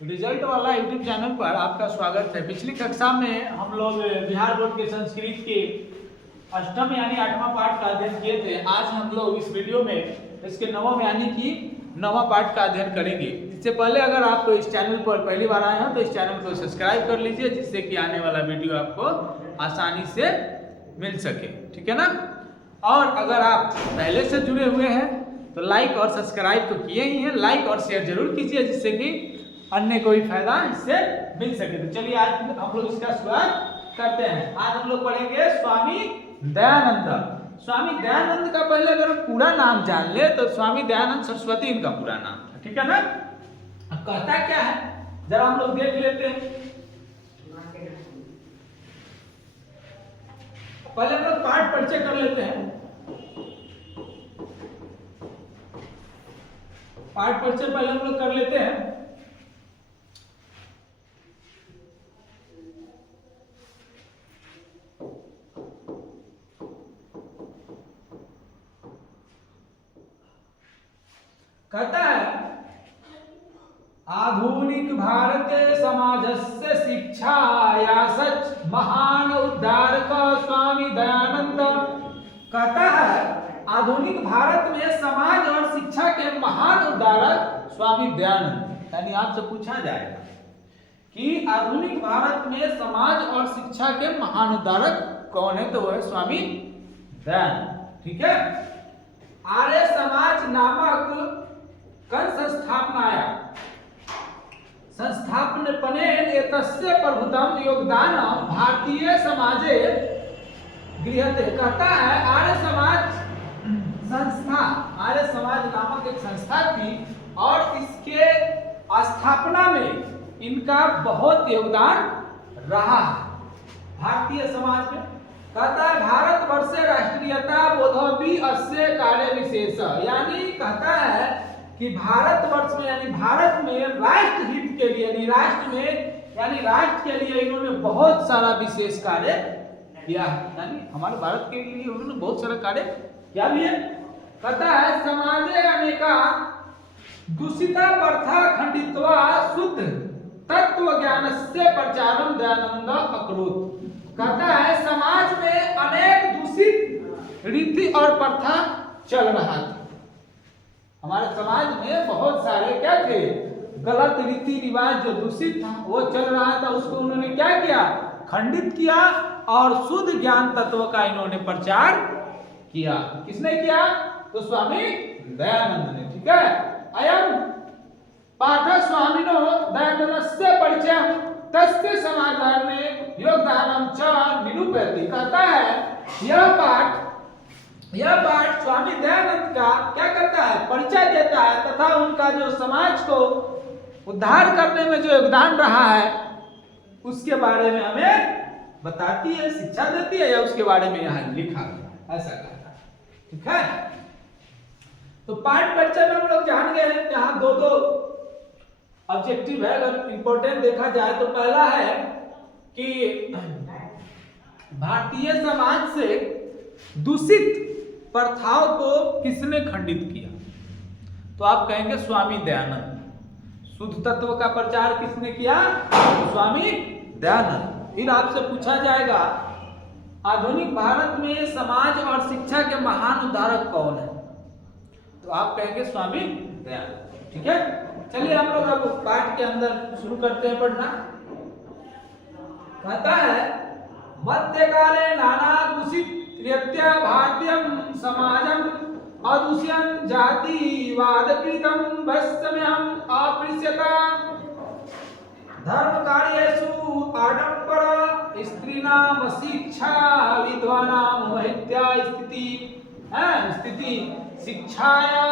Result वाला YouTube channel पर आपका स्वागत है। पिछली कक्षा में हम लोग बिहार बोर्ड के संस्कृत के अष्टम यानी 8वां पाठ का अध्ययन किए थे। आज हम लोग इस वीडियो में इसके नवम यानी कि 9वां पाठ का अध्ययन करेंगे। इससे पहले अगर आप इस चैनल पर पहली बार आए हैं तो इस चैनल को सब्सक्राइब कर लीजिए, जिससे कि आने वाला वीडियो आपको आसानी से मिल सके, ठीक है ना। और अगर आप पहले से जुड़े हुए हैं तो लाइक और सब्सक्राइब तो किए ही हैं, लाइक और शेयर जरूर कीजिए, जिससे कि अन्य कोई फायदा इससे मिल सके। तो चलिए आज हम लोग इसका शुरुआत करते हैं। आज हम लोग पढ़ेंगे स्वामी दयानंद। स्वामी दयानंद का पहले अगर पूरा नाम जान ले तो स्वामी दयानंद सरस्वती इनका पूरा नाम था, ठीक है ना। अब कहता क्या है जरा हम लोग देख लेते हैं। पहले हम लोग पाठ परिचय कर लेते हैं। पाठ परिचय पहले हम लोग कर लेते हैं। कहता है आधुनिक भारतीय समाजस्य शिक्षाया सच महान उद्धारक स्वामी दयानंद। कहता है आधुनिक भारत में समाज और शिक्षा के महान उद्धारक स्वामी दयानंद। यानी आपसे पूछा जाएगा कि आधुनिक भारत में समाज और शिक्षा के महान उद्धारक कौन है, तो वो है स्वामी दयानंद, ठीक है। आर्य समाज नामक कन संस्थापनाया संस्थापनेन एतस्य प्रभुतम योगदान भारतीय समाजे गृहते। कहता है आर्य समाज संस्था, आर्य समाज नामक एक संस्था थी और इसके स्थापना में इनका बहुत योगदान रहा भारतीय समाज में। कहता है भारतवर्ष राष्ट्रीयता बोधोपि अस्य कार्य विशेष। यानी कहता है कि भारतवर्ष में यानी भारत में राष्ट्र हित के लिए यानी राष्ट्र में यानी राष्ट्र के लिए इन्होंने बहुत सारा विशेष कार्य किया है। यानी हमारे भारत के लिए उन्होंने बहुत सारा कार्य किया भी है। कहता है समाजे अनेका दूषिता प्रथा खंडित्वा शुद्ध तत्व ज्ञान से प्रचारम दयानंद अकरोत। कहता है समाज में अनेक दूषित रीति और प्रथा चल रहा था। हमारे समाज में बहुत सारे क्या थे, गलत रीति रिवाज जो दूषित था वो चल रहा था, उसको उन्होंने क्या किया, खंडित किया और शुद्ध ज्ञान तत्व का इन्होंने प्रचार किया। किसने किया, तो स्वामी दयानंद ने, ठीक है। अयम पाठ स्वामिनो दयानंदस्य परिचय तस्य समाधाने योगदानम च निरूपयति। कहता है यह पाठ स्वामी दयानंद का क्या करता है, परिचय देता है तथा उनका जो समाज को उद्धार करने में जो योगदान रहा है उसके बारे में हमें बताती है, शिक्षा देती है, या उसके बारे में यहाँ लिखा गया, ऐसा कहता है, ठीक है। तो पाठ परिचय में हम लोग जान गए हैं। यहाँ दो ऑब्जेक्टिव है, अगर इंपॉर्टेंट देखा जाए तो पहला है कि भारतीय समाज से दूषित प्रथाओं को किसने खंडित किया, तो आप कहेंगे स्वामी दयानंद। शुद्ध तत्व का प्रचार किसने किया, स्वामी दयानंद। फिर आपसे पूछा जाएगा आधुनिक भारत में समाज और शिक्षा के महान उद्धारक कौन है, तो आप कहेंगे स्वामी दयानंद, ठीक है। चलिए हम लोग अब पाठ के अंदर शुरू करते हैं पढ़ना। कहता है मध्यकाले नाना दूषित रीत्या भारतीयं समाजं अदूष्यं जातिवादकृतं वैषम्यं अपृश्यता धर्मकार्येषु आडंबर स्त्रीणां शिक्षा विद्वानां महित्या स्थिति शिक्षाया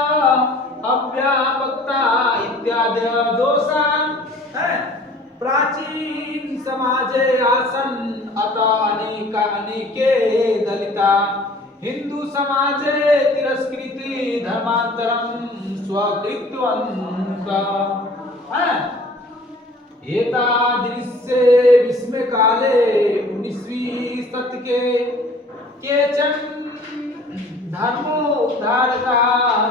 अव्यापकता इत्यादि दोषा प्राचीन समाजे आसन अतः अनेके दलिता हिंदू समाजे तिरस्कृति धर्मांतरम स्वकृतवन्तः। एतादृशे विस्मय काले 19वीं शतके केचन धर्मोद्धारका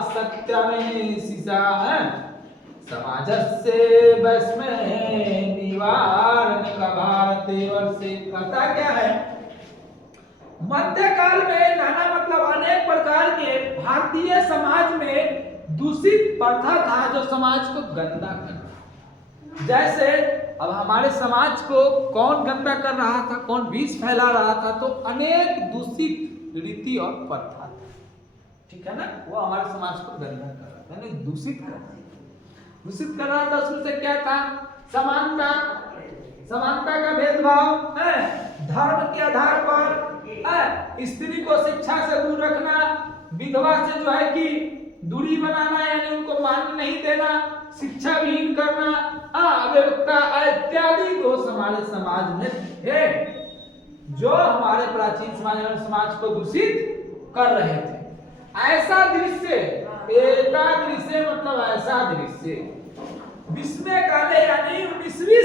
सत्यमेव शिषा समाजस्य वैस्मय निवारण का भारतीय वर्षे। कहता क्या है, मध्यकाल में नाना मतलब अनेक प्रकार के भारतीय समाज में दूषित प्रथा था जो समाज को गंदा कर रहा। जैसे अब हमारे समाज को कौन गंदा कर रहा था, कौन विष फैला रहा था, तो अनेक दूषित रीति और प्रथा था, ठीक है ना, वो हमारे समाज को गंदा कर रहा था, यानी दूषित कर रहा था। उसमें से क्या था, समानता, समानता का भेदभाव है, धर्म के आधार पर स्त्री को शिक्षा से दूर रखना, विधवा से जो है कि दूरी बनाना, यानी उनको मान नहीं देना, शिक्षा विहीन करना, अव्यवस्था इत्यादि दोष हमारे समाज में थे जो हमारे प्राचीन समाज को दूषित कर रहे थे। ऐसा दृश्य, एता दृश्य मतलब ऐसा दृश्य 20वें काले यानी 19वीं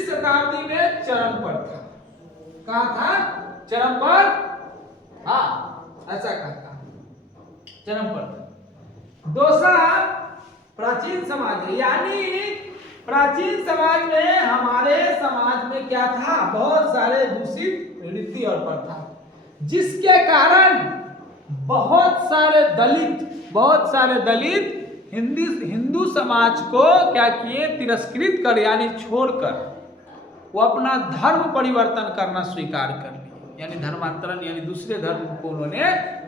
शताब्दी में चरम पर था। कहा था, चरम पर, हाँ ऐसा कहता, चरम पर था। दूसरा प्राचीन समाज है, यानी प्राचीन समाज में, हमारे समाज में क्या था, बहुत सारे दूषित रीति और प्रथा, जिसके कारण बहुत सारे दलित हिंदू समाज को क्या किए, तिरस्कृत कर यानी छोड़कर वो अपना धर्म परिवर्तन करना स्वीकार कर लिया, यानी धर्मांतरण, यानी दूसरे धर्म को उन्होंने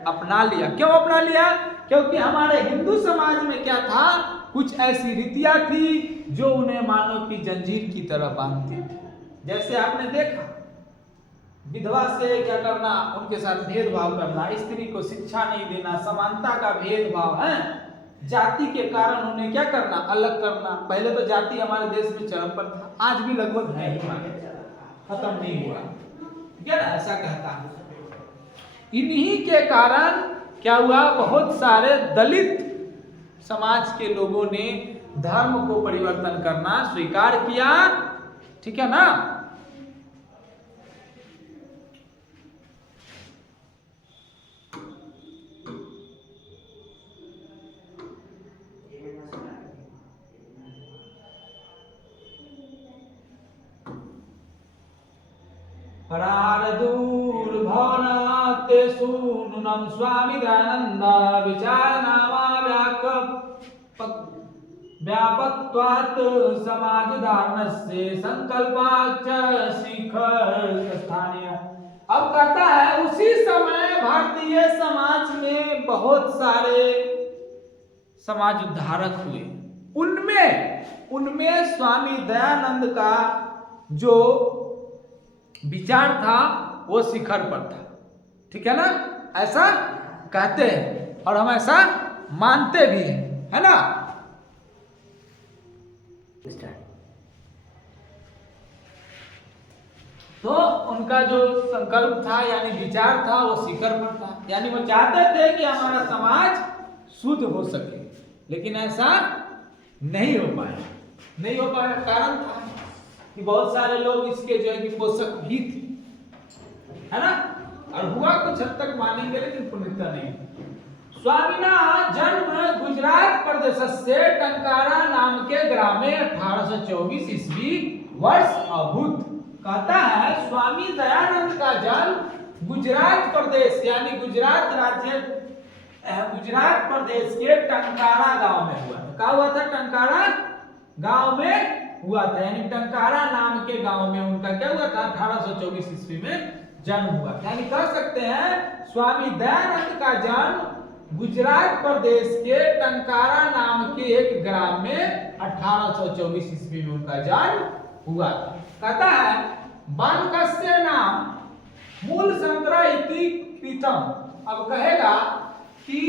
अपना लिया। क्यों अपना लिया? क्योंकि हमारे हिंदू समाज में क्या था, कुछ ऐसी रीतियां थी जो उन्हें मानव की जंजीर की तरह बांधती थी। जैसे आपने देखा, विधवा से क्या करना, उनके साथ भेदभाव करना, स्त्री को शिक्षा नहीं देना, समानता का भेदभाव है, जाति के कारण उन्हें क्या करना, अलग करना। पहले तो जाति हमारे देश में चरम पर था, आज भी लगभग है ही, खत्म नहीं हुआ, क्या ऐसा कहता है। इन्हीं के कारण क्या हुआ, बहुत सारे दलित समाज के लोगों ने धर्म को परिवर्तन करना स्वीकार किया, ठीक है ना। परारदूर भवनाते सूनुनम स्वामी दयानंद विचारनामा व्यापकत्वात् समाज धारणस्य संकल्पाच शिखर स्थानीय। अब कहता है, उसी समय भारतीय समाज में बहुत सारे समाज उद्धारक हुए। उनमें स्वामी दयानंद का जो विचार था वो शिखर पर था, ठीक है ना, ऐसा कहते हैं और हम ऐसा मानते भी हैं, है ना। तो उनका जो संकल्प था यानी विचार था वो शिखर पर था, यानी वो चाहते थे कि हमारा समाज शुद्ध हो सके, लेकिन ऐसा नहीं हो पाया। कारण था कि बहुत सारे लोग इसके जो है कि पोषक भी थे, है ना, और हुआ कुछ हद तक मानेंगे लेकिन पूर्णतः नहीं। स्वामिना जन्म गुजरात प्रदेश से टंकारा नाम के ग्राम में 1824 ईस्वी वर्ष अभूत। कहता है, स्वामी दयानंद का जन्म गुजरात प्रदेश यानी गुजरात राज्य, गुजरात प्रदेश के टंकारा गांव में हुआ था। क्या हुआ था? टंकारा गांव में हुआ था, यानी टंकारा नाम के गांव में उनका क्या हुआ था, 1824 ईस्वी में जन्म हुआ। यानी कह सकते हैं स्वामी दयानंद का जन्म गुजरात प्रदेश के टंकारा नाम के एक ग्राम में 1824 ईस्वी में उनका जन्म हुआ था। कहता है, बालकस्य नाम मूल शंकरा इति कृतम। अब कहेगा कि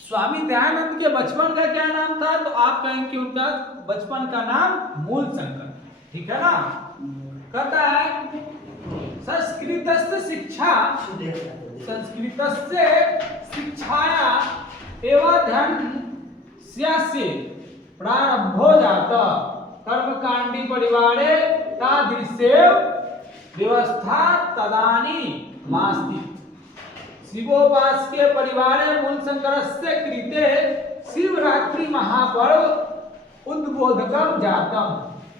स्वामी दयानंद के बचपन का क्या नाम था, तो आप कहेंगे कि उनका बचपन का नाम मूल शंकर, ठीक है ना। कहता है, संस्कृतस्य शिक्षाया एवं धर्मस्य प्रारंभो जाता कर्मकांडी परिवारे तादृशेव व्यवस्था तदानी मास्ति शिवोपास के परिवारे मूल शंकरस्य कृते शिवरात्रि महापर्व उद्बोधकम जातम।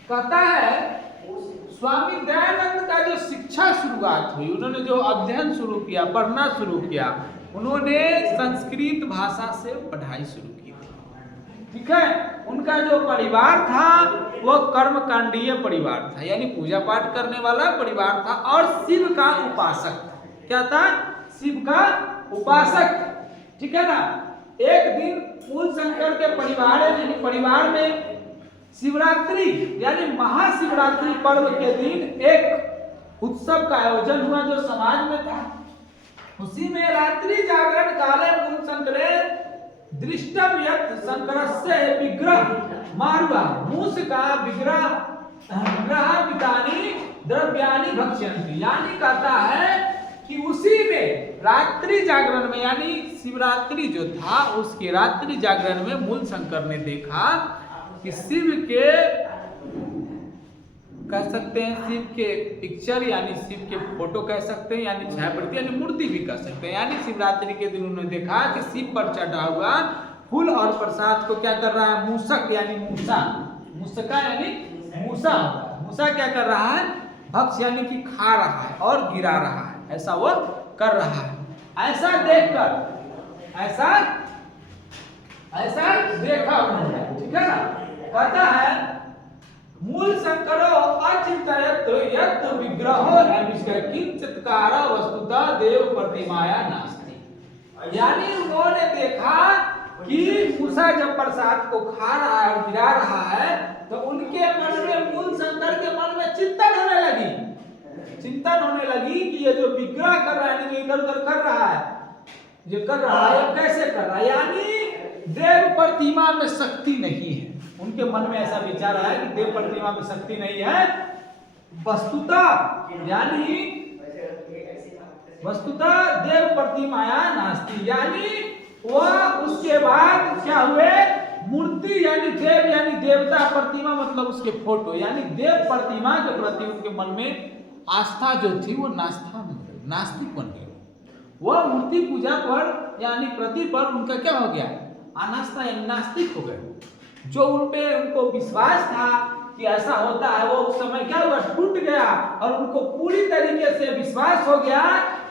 कहता है स्वामी दयानंद का जो शिक्षा शुरुआत हुई, उन्होंने जो अध्ययन शुरू किया, पढ़ना शुरू किया, उन्होंने संस्कृत भाषा से पढ़ाई शुरू की थी। ठीक है, उनका जो परिवार था वो कर्मकांडीय परिवार था, यानी पूजा पाठ करने वाला परिवार था और शिव का उपासक था। क्या था? शिव का उपासक। ठीक है ना। एक दिन मूल शंकर के परिवार में शिवरात्रि यानी महाशिवरात्रि पर्व के दिन एक उत्सव का आयोजन हुआ जो समाज में था। उसी में रात्रि जागरण काले मूल शंकरे दृष्टम यत् शंकरस्य विग्रह मारुआ मूस का विग्रह पितानी द्रव्यानि भक्ष्यन्ति। यानी कहता है कि उसी में रात्रि जागरण में, यानी शिवरात्रि जो था उसके रात्रि जागरण में मूल शंकर ने देखा कि शिव के, कह सकते हैं शिव के पिक्चर यानी शिव के फोटो कह सकते हैं, यानी छायाप्रति यानी मूर्ति भी कह सकते हैं। यानी शिवरात्रि के दिन उन्होंने देखा कि शिव पर चढ़ा हुआ फूल और प्रसाद को क्या कर रहा है? मूसक यानी मूसा, मूसका यानी मूसा, मूसा क्या कर रहा है? भक्ष यानी कि खा रहा है और गिरा रहा है, ऐसा वो कर रहा है। ऐसा देखकर ऐसा देखा उन्होंने। ठीक है ना। कहता है मूल शंकरो अचिंतयत यत् विग्रहो किंचित्कार वस्तुतः देव प्रतिमाया नास्ति। यानी उन्होंने देखा कि मूसा जब प्रसाद को खा रहा है और गिरा रहा है तो उनके मन में, मूल शंकर के मन में चिंतन होने लगी कि ये जो विग्रह कर रहा है, जो इधर उधर कर रहा है, जो कर रहा है कैसे कर रहा है, यानी देव प्रतिमा में शक्ति नहीं है। उनके मन में ऐसा विचार आया कि देव प्रतिमा में शक्ति नहीं है। वस्तुतः देव प्रतिमाया नास्ति। यानी वह उसके बाद क्या हुए? मूर्ति यानी देव यानी देवता, प्रतिमा मतलब उसके फोटो, यानी देव प्रतिमा के प्रति उनके मन में आस्था जो थी वो नास्तिक बन गई। वह मूर्ति पूजा पर यानी प्रति पर उनका क्या हो गया? अनास्था यानी नास्तिक हो गए। जो उनपे उनको विश्वास था कि ऐसा होता है, वो उस समय क्या हुआ? टूट गया और उनको पूरी तरीके से विश्वास हो गया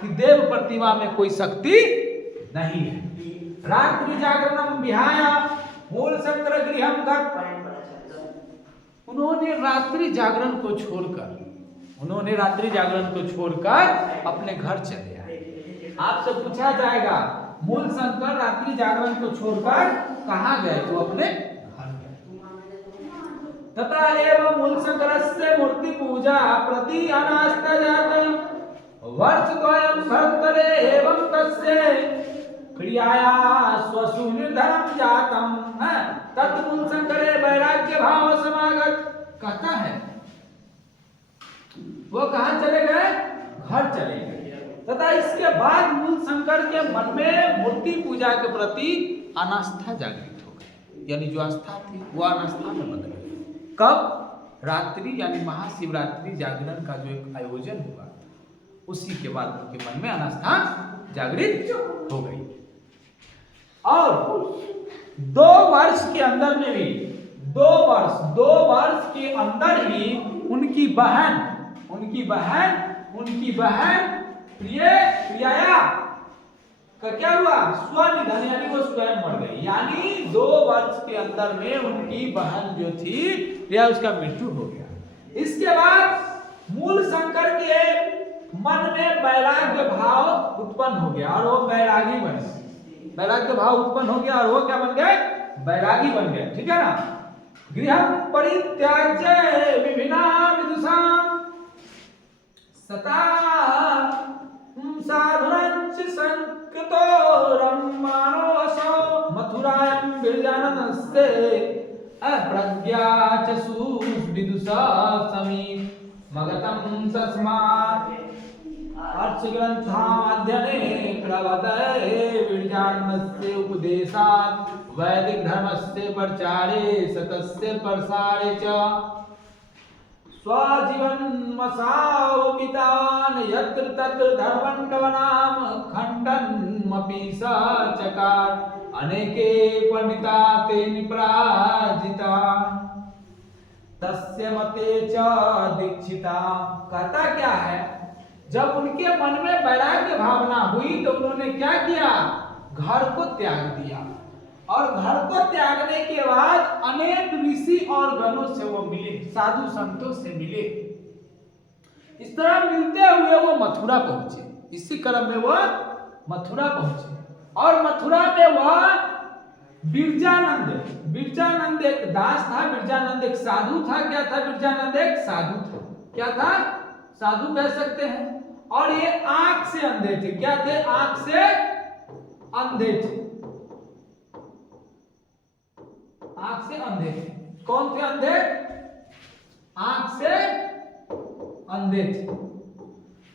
कि देव प्रतिमा में कोई शक्ति नहीं है। रात्रि जागरणम विहाय मूल शंकर गृहम गत। उन्होंने रात्रि जागरण को छोड़कर अपने घर चले आए। आपसे पूछा जाएगा मूल शंकर रात्रि जागरण को छोड़कर कहाँ गए? तो अपने घर गए। तथा एवं मूल शंकरस्य मूर्ति पूजा प्रति अनास्था जातम वर्षद्वयं भक्तरे एवं तस्य क्रियाया स्वसुनिर्धनम जातम तत् मूल शंकरे वैराग्य भाव समागत। कहता है वो कहाँ चले गए? घर चले गए। तथा इसके बाद मूल शंकर के मन में मूर्ति पूजा के प्रति अनास्था जागृत हो गई, यानी जो आस्था थी वो अनास्था में बदल गई। कब? रात्रि यानी महाशिवरात्रि जागरण का जो एक आयोजन हुआ उसी के बाद उनके मन में अनास्था जागृत हो गई। और 2 वर्ष के अंदर में भी 2 वर्ष के अंदर ही उनकी बहन प्रिया का क्या हुआ? स्वनिधन यानी वो स्वयं मर गई। यानी 2 वर्ष के अंदर में उनकी बहन जो थी प्रिया, उसका मृत्यु हो गया। इसके बाद मूल शंकर के मन में वैराग्य भाव उत्पन्न हो गया और वो वैरागी बन गए। वैराग्य भाव उत्पन्न हो गया और वो क्या बन गए? वैरागी बन गए। ठीक है ना। गृह परित्याज्य विभिन्ना विदुषाम सता साधुरंच संकृतो रम्मानोऽसौ मथुरायां विरजाननस्ते अप्रज्ञा च सुविदुषा समीप मगतं तस्मात् अर्चग्रन्थाध्ययने प्रवतये विरजाननस्य उपदेशात् वैदिक धर्मस्य प्रचारे सतस्य प्रसारे च स्वजीवन्मसावपितान् यत्र तत्र धर्मण्डवनाम खण्डनमपि स चकार। अनेके पंडिता ते निपराजिता तस्य मते च दीक्षिता। कहता क्या है, जब उनके मन में वैराग्य भावना हुई तो उन्होंने क्या किया, घर को त्याग दिया, और घर को त्यागने के बाद अनेक ऋषि और गणों से वो मिले, साधु संतों से मिले। इस तरह मिलते हुए वो मथुरा पहुंचे। इसी क्रम में वो मथुरा पहुंचे, और मथुरा में वह बिरजानंद एक दास था, बिरजानंद एक साधु था। क्या था बिरजानंद? एक साधु था। क्या था? साधु कह सकते हैं। और ये आंख से अंधे थे। क्या थे? आंख से अंधे थे। आंख से अंधे थे। कौन थे अंधे? आंख से अंधे थे।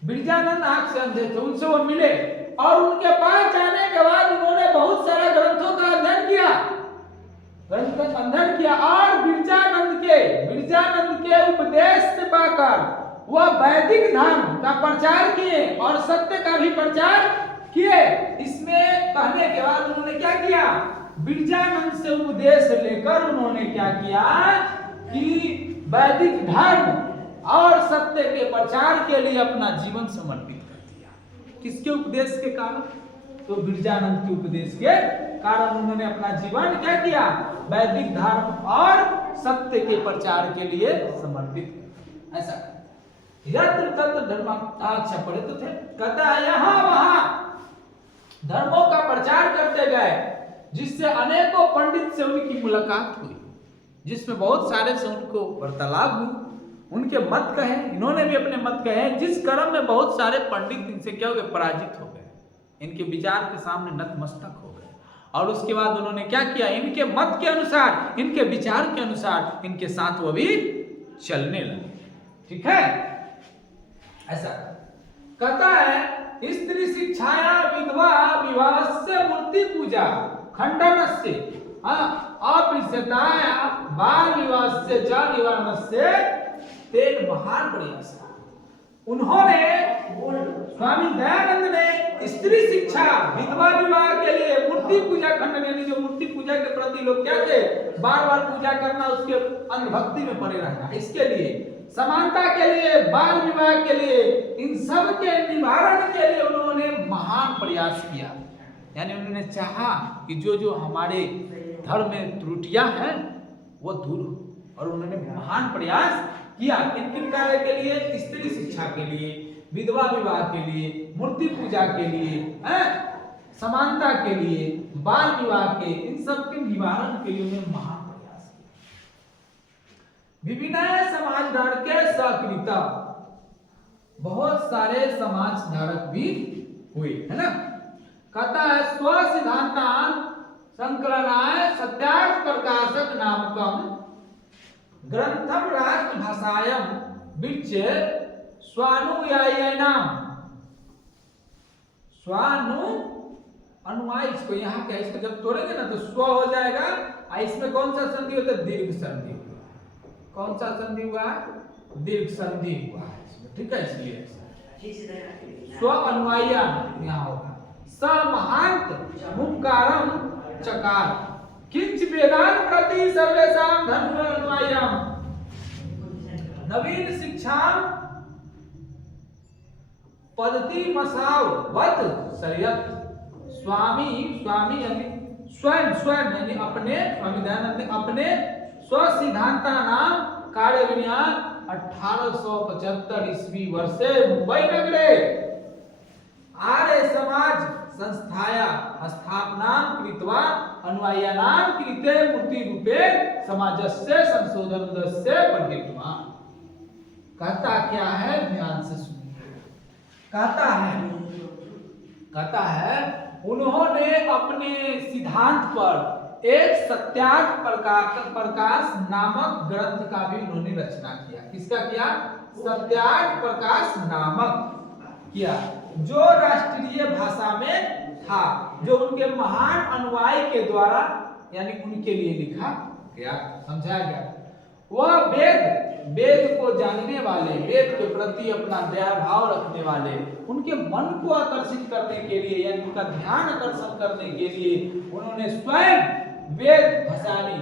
बिरजानंद आंख से अंधे थे। उनसे वो मिले, और उनके पास जाने के बाद उन्होंने बहुत सारे ग्रंथों का अध्ययन किया, और बिरजानंद के उपदेश से पाकर वह वैदिक धर्म का प्रचार किए और सत्य का भी प्रचार किए। इसमें कहने के बाद उन्होंने क्या किया, बिरजानंद से उपदेश लेकर उन्होंने क्या किया कि वैदिक धर्म और सत्य के प्रचार के लिए अपना जीवन समर्पित कर दिया। किसके उपदेश के कारण? तो बिरजानंद के उपदेश के कारण उन्होंने अपना जीवन क्या किया, वैदिक धर्म और सत्य के प्रचार के लिए समर्पित किया। ऐसा यत्र तत्र धर्म। अच्छा पढ़े तो थे। कहता है यहाँ वहां धर्मों का प्रचार करते गए, जिससे अनेकों पंडित से उनकी मुलाकात हुई, जिसमें बहुत सारे से उनको वार्तालाप हुई, उनके मत कहे, इन्होंने भी अपने मत कहे, जिस क्रम में बहुत सारे पंडित इनसे क्या हो गए, पराजित हो गए, इनके विचार के सामने नतमस्तक हो गए। और उसके बाद उन्होंने क्या किया, इनके मत के अनुसार, इनके विचार के अनुसार इनके साथ वो भी चलने लगे। ठीक है, ऐसा कहता है स्त्री शिक्षाया विधवा विवाह से मूर्ति पूजा खंडन से अप्रियताया बाल विवाह से च निवारण से तेन महान प्रयास। उन्होंने स्वामी दयानंद ने स्त्री शिक्षा, विधवा विवाह के लिए, मूर्ति पूजा खंडन, यानी जो मूर्ति पूजा के प्रति लोग क्या थे, बार बार पूजा करना, उसके अंधभक्ति में पड़े रहना, इसके लिए, समानता के लिए, बाल विवाह के लिए, इन सब के निवारण के लिए उन्होंने महान प्रयास किया। यानी उन्होंने चाहा कि जो जो हमारे धर्म में त्रुटियां हैं वो दूर हो, और उन्होंने महान प्रयास किया। किन किन कार्य के लिए? स्त्री शिक्षा के लिए, विधवा विवाह के लिए, मूर्ति पूजा के लिए, समानता के लिए, बाल विवाह के, इन सब के निवारण के लिए उन्होंने महान प्रयास किया। विभिन्न समाज धारक के सकृत, बहुत सारे समाज धारक भी हुए, है ना। कहता है स्व सिद्धांतान संकलनाय सत्यार्थ प्रकाशक नामकम ग्रंथम राष्ट्र भाषायम विच्य स्वानुयायिनाम। स्वानु अनुयायी, इसको यहाँ क्या, इसको जब तोड़ेंगे ना तो स्व हो जाएगा, और इसमें कौन सा संधि होता है? दीर्घ संधि हुआ। कौन सा संधि हुआ? दीर्घ संधि हुआ है इसमें। ठीक है, इसलिए स्व अनुयायी यहाँ होगा। स महांत मुक्कारम चकार किंच वेदांत प्रति सर्वेषां धर्म अनुयायिनाम नवीन शिक्षा पद्धति मसाव वत शरीयत। स्वामी यानी स्वयं यानी अपने, स्वामी दयानंद ने अपने स्व सिद्धांता नाम कार्य विज्ञान 1875 ईस्वी वर्षे मुंबई नगरे आर्य समाज संस्थाया स्थापना कृत्वा अनुयायिनां कृते मूर्ति रूपे समाजस्य संशोधनस्य वर्धितवान्। कहता क्या है, ध्यान से सुनिए। कहता है उन्होंने अपने सिद्धांत पर एक सत्यार्थ प्रकाश नामक ग्रंथ का भी उन्होंने रचना किया। किसका किया? सत्यार्थ प्रकाश नामक किया, जो राष्ट्रीय भाषा में था, जो उनके महान अनुयायी के द्वारा यानी उनके लिए लिखा गया, समझाया गया। वह वेद वेद को जानने वाले, वेद के प्रति अपना दया भाव रखने वाले, उनके मन को आकर्षित करने के लिए यानी उनका ध्यान आकर्षण करने के लिए उन्होंने स्वयं वेद भाषानी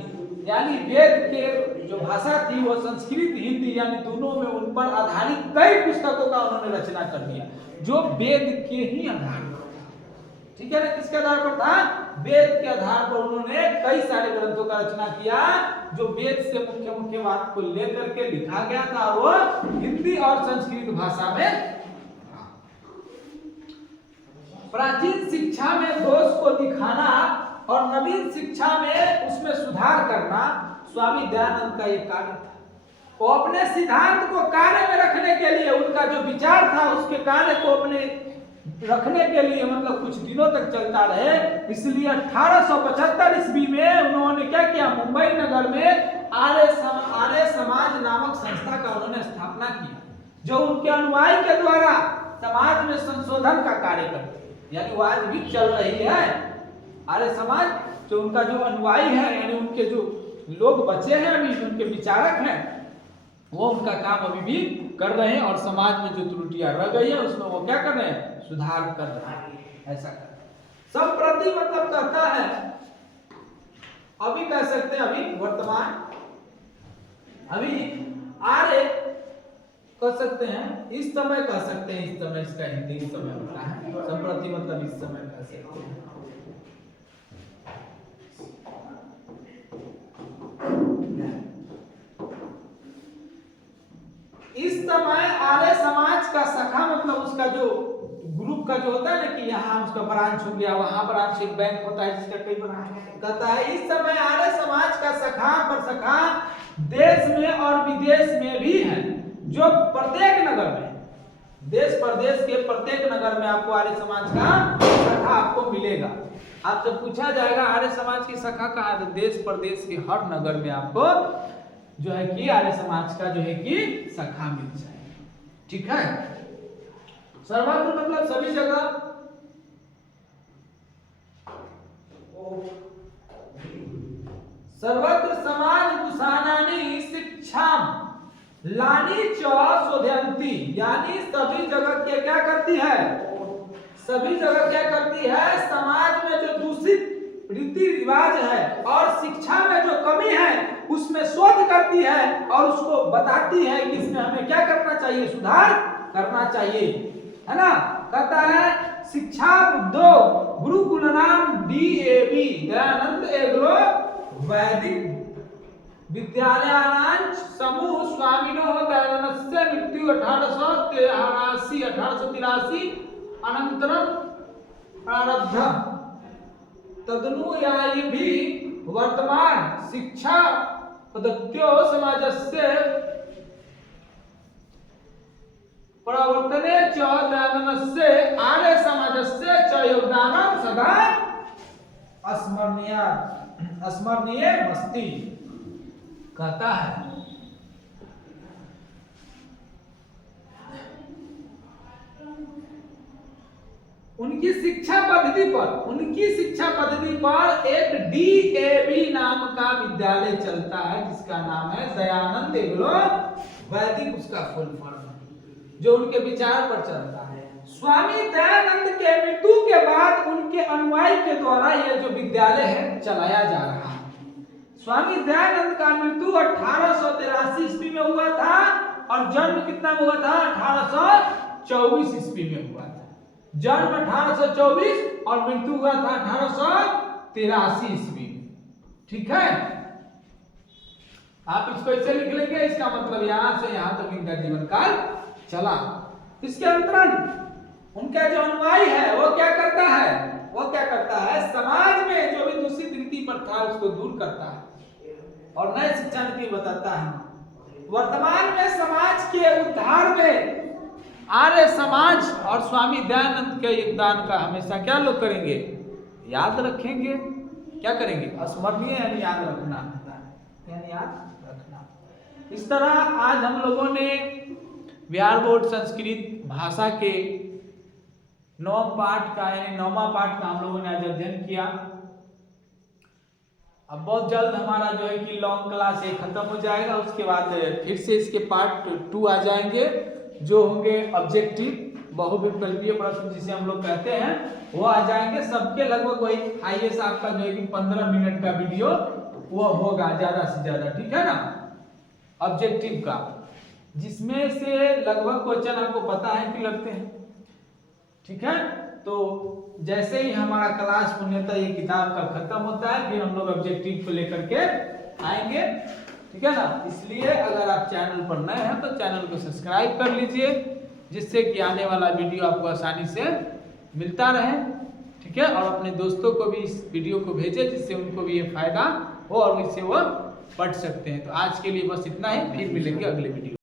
यानी वेद के जो भाषा थी वो संस्कृत हिंदी यानी दोनों में उन पर आधारित कई पुस्तकों का उन्होंने रचना कर दिया जो वेद के ही आधार पर था। ठीक है ना, किसके आधार पर था? वेद के आधार पर उन्होंने कई सारे ग्रंथों का रचना किया जो वेद से मुख्य मुख्य बात को लेकर के लिखा गया था और वो हिंदी और संस्कृत भाषा में। प्राचीन शिक्षा में दोष को दिखाना और नवीन शिक्षा में उसमें सुधार करना स्वामी दयानंद का ये कार्य था। वो अपने सिद्धांत को कार्य में रखने के लिए उनका जो विचार था उसके कार्य को अपने रखने के लिए मतलब कुछ दिनों तक चलता रहे, इसलिए 1875 ईस्वी में उन्होंने क्या किया, मुंबई नगर में आर्य समाज नामक संस्था का उन्होंने स्थापना की जो उनके अनुयायी के द्वारा समाज में संशोधन का कार्य करती है। यानी वो आज भी चल रही है आर्य समाज, जो उनका जो अनुयायी है यानी उनके जो लोग बचे हैं अभी उनके विचारक हैं वो उनका काम अभी भी कर रहे हैं और समाज में जो त्रुटियां रह गई है उसमें वो क्या कर रहे हैं, सुधार कर रहे हैं। ऐसा कर रहे हैं। संप्रति मतलब कहता है अभी कह सकते हैं, अभी वर्तमान, अभी आर्य कह सकते हैं, इस समय कह सकते हैं, इस समय इसका हिंदी इस समय होता है। संप्रति मतलब इस समय कह सकते हैं। इस समय आर्य समाज का शाखा मतलब उसका जो ग्रुप का जो होता है ना कि यहाँ उसका ब्रांच हो गया, वहां ब्रांच, एक बैंक होता है जिसका कई ब्रांच कहता है। इस समय आर्य समाज का शाखा पर शाखा देश में और विदेश में भी है, जो प्रत्येक नगर में, देश प्रदेश के प्रत्येक नगर में आपको आर्य समाज का शाखा आपको मिलेगा। आपसे पूछा जाएगा आर्य समाज की शाखा कहाँ है, देश प्रदेश के हर नगर में आपको जो है कि आर्य समाज का जो है कि शाखा मिल जाएगी। ठीक है, सर्वत्र मतलब सभी जगह, सर्वत्र समाज दुसानानि शिक्षा लानी च शोधयन्ति, यानी सभी जगह क्या करती है, सभी जगह क्या करती है, समाज में जो दूषित रीति रिवाज है और शिक्षा में जो कमी है उसमें शोध करती है और उसको बताती है कि इसमें हमें क्या करना चाहिए, सुधार करना चाहिए, है ना। कहता है शिक्षा बुद्धो गुरुकुल नाम DAV दयानंद एग्रो वैदिक विद्यालयानां समूह स्वामिनो दयानन्दस्य मृत्यु 1883 अनंतरम प्रारब्ध तदनुयायी भी वर्तमान शिक्षा पद्धत्यो समाजस्य प्रवर्तने च दयानन्दस्य आर्य समाजस्य च योगदानं सदा स्मरणीय अस्ति। कहता है उनकी शिक्षा पद्धति पर एक DAV नाम का विद्यालय चलता है जिसका नाम है दयानंद एग्रो वैदिक, उसका फुल फॉर्म जो उनके विचार पर चलता है। स्वामी दयानंद के मृत्यु के बाद उनके अनुयायी के द्वारा यह जो विद्यालय है चलाया जा रहा है। स्वामी दयानंद का मृत्यु 1883 ईस्वी में हुआ था और जन्म कितना में हुआ था, 1824 ईस्वी में हुआ था। जन्म 1824 और मृत्यु हुआ था 1883 ईस्वी में। ठीक है, आप इसको ऐसे लिख लेंगे, इसका मतलब यहां से यहां तक इनका जीवन काल चला। इसके अंतरंग उनका जो अनुयायी है वो क्या करता है, समाज में जो भी दूषित रीति प्रथा उसको दूर करता है और नए शिक्षा नीति बताता है। वर्तमान में समाज के उद्धार में आर्य समाज और स्वामी दयानंद के योगदान का हमेशा क्या लोग करेंगे, याद रखेंगे। क्या करेंगे, स्मरणीय यानी याद रखना होता है, यानी याद रखना। इस तरह आज हम लोगों ने बिहार बोर्ड संस्कृत भाषा के 9वां पाठ का यानी 9वां पाठ का हम लोगों ने आज अध्ययन किया अब बहुत जल्द हमारा जो है कि लॉन्ग क्लास 1 खत्म हो जाएगा, उसके बाद फिर से इसके पार्ट 2 आ जाएंगे, जो होंगे ऑब्जेक्टिव बहुविकल्पीय प्रश्न जिसे हम लोग कहते हैं, वो आ जाएंगे। सबके लगभग वही हाईएस्ट आपका जो है कि 15 मिनट का वीडियो वो होगा ज्यादा से ज्यादा, ठीक है ना, ऑब्जेक्टिव का, जिसमें से लगभग क्वेश्चन आपको पता है कि लगते हैं, ठीक है। तो जैसे ही हमारा क्लास पूर्णतः ये किताब का खत्म होता है, फिर हम लोग ऑब्जेक्टिव को लेकर के आएंगे, ठीक है ना। इसलिए अगर आप चैनल पर नए हैं तो चैनल को सब्सक्राइब कर लीजिए, जिससे कि आने वाला वीडियो आपको आसानी से मिलता रहे, ठीक है। और अपने दोस्तों को भी इस वीडियो को भेजें, जिससे उनको भी ये फायदा हो और इससे वो पढ़ सकते हैं। तो आज के लिए बस इतना ही, फिर मिलेंगे अगले वीडियो।